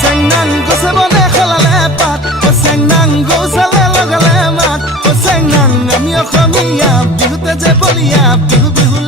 চেংনাং গছে বনে খেলালে পাত চেংনাং গৌচালে লগালে মাত চেংনাং আমি অসমীয়া বিহুতে যে বলিয়া বিহু বিহু